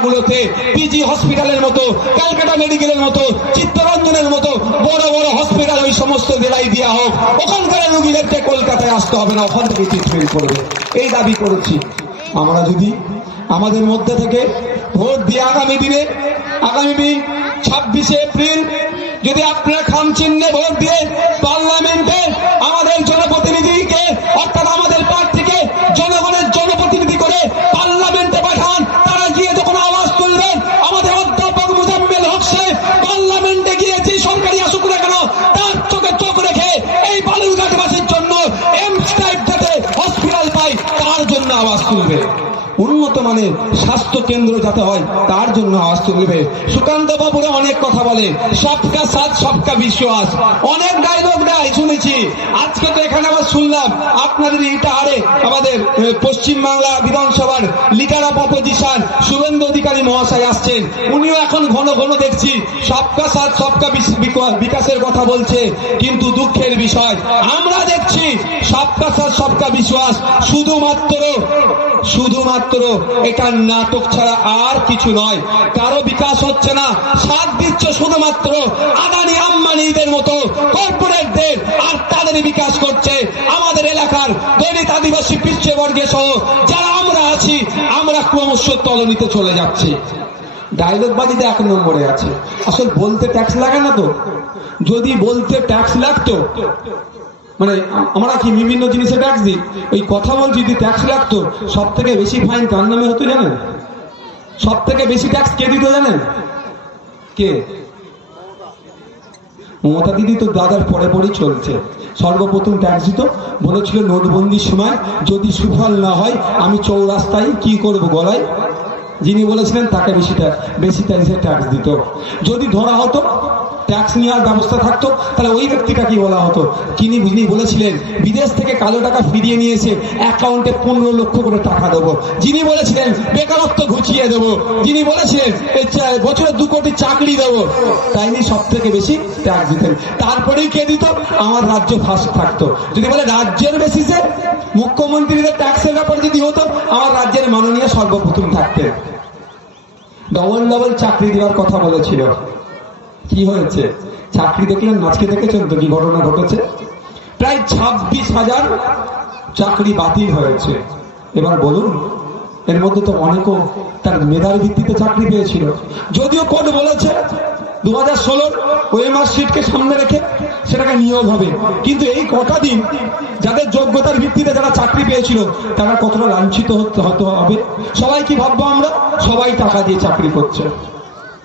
জায়গাগুলোতে পিজি হসপিটালের মতো ক্যালকাটা মেডিকেলের মতো, চিত্তরঞ্জনের মতো বড় বড় হসপিটাল ওই সমস্ত জেলায় দেওয়া হোক, ওখানকার রোগীদেরকে কলকাতায় আসতে হবে না, ওখান থেকে ট্রিটমেন্ট করবে। এই দাবি করেছি। আমরা যদি আমাদের মধ্যে থেকে ভোট দিয়ে আগামী দিনে, আগামী দিন ছাব্বিশে এপ্রিল, যদি আপনারা খাম চিহ্নে ভোট দিয়ে পার্লামেন্টে আওয়াজ তুলবে উন্নত মানের স্বাস্থ্য কেন্দ্র যাতে হয়, তার জন্য আওয়াজ তুলবে সুকান্ত বাবুরা অনেক কথা বলে, সবকা সাথ, সবকা বিশ্বাস। অনেক ডায়লগ দেয় শুনেছি। আজকে তো এখানে আবার শুনলাম, আপনাদের ইটাহারে আমাদের পশ্চিম বাংলা বিধানসভার leader of opposition Suvendu Adhikari মহাশয় আসছেন। উনিও এখন ঘন ঘন দেখছি, সবকা সাথ, সবকা বিকাশের কথা বলছে, কিন্তু দুঃখের বিষয়, আমরা দেখছি সবকা সাথ, সবকা বিশ্বাস, শুধুমাত্র শুধুমাত্র এটা নাটক ছাড়া আর কিছু নয়। কারও বিকাশ হচ্ছে না। সাথ দিচ্ছে শুধুমাত্র আদানি আম্বানিদের মতো কর্পোরেটদের, আর তাদের বিকাশ করছে আমাদের এলাকার দলিত আদিবাসী পিছিয়ে সহ যারা আমরা আছি, আমরা ক্রমশ তলনিতে চলে যাচ্ছি। ডায়লগ বাজিতে এক নম্বরে আছে। আসলে বলতে ট্যাক্স লাগে না তো? যদি বলতে ট্যাক্স লাগতো মানে আমরা কি বিভিন্ন জিনিসে ট্যাক্স দিই ওই কথা বলছি যদি ট্যাক্স লাগতো সব থেকে বেশি ফাইন কার নামে হতো জানেন? সব থেকে বেশি ট্যাক্স কে দিত জানেন? কে? মমতা দিদি তো দাদার পরে পরেই চলছে। সর্বপ্রথম ট্যাক্স দিত। বলেছিল, নোটবন্দির সময় যদি সুফল না হয়, আমি চৌরাস্তায় কি করব গলায়? যিনি বলেছিলেন, তাকে বেশি ট্যাক্স বেশি ট্যাক্সের ট্যাক্স দিত। যদি ধরা হতো ট্যাক্স নেওয়ার ব্যবস্থা থাকতো, তাহলে ওই ব্যক্তিটা কি বলা হতো? তিনি যিনি বলেছিলেন, বিদেশ থেকে কালো টাকা ফিরিয়ে নিয়েছে, অ্যাকাউন্টে পনেরো লক্ষ করে টাকা দেবো। যিনি বলেছিলেন, বেকারত্ব ঘুচিয়ে দেবো। যিনি বলেছিলেন বছরে দু কোটি চাকরি দেবো। তাইনি সব থেকে বেশি ট্যাক্স দিতেন। তারপরেই কে দিত? আমার রাজ্য ফার্স্ট থাকতো। যদি বলে রাজ্যের বেসিসে মুখ্যমন্ত্রীদের ট্যাক্সের ব্যাপারে যদি হতো, আমার রাজ্যের মাননীয় সর্বপ্রথম থাকতেন। ডবল ডবল চাকরি দেওয়ার কথা বলেছিল। কি হয়েছে? চাকরি দেখলেন, আজকে দেখেছেন তো কি ঘটনা ঘটেছে? প্রায় ছাব্বিশ হাজার চাকরি বাতিল হয়েছে। এবার বলুন, এর মধ্যে তো অনেকও তার মেধার ভিত্তিতে চাকরি পেয়েছিল। যদিও কোর্ট বলেছে দু হাজার ষোলোর ওএমআর সিটকে সামনে রেখে সেটাকে নিয়োগ হবে। কিন্তু এই কটা দিন যাদের যোগ্যতার ভিত্তিতে যারা চাকরি পেয়েছিল, তারা কতটা লাঞ্ছিত হতে হবে? সবাই কি ভাববো আমরা? সবাই টাকা দিয়ে চাকরি করছে।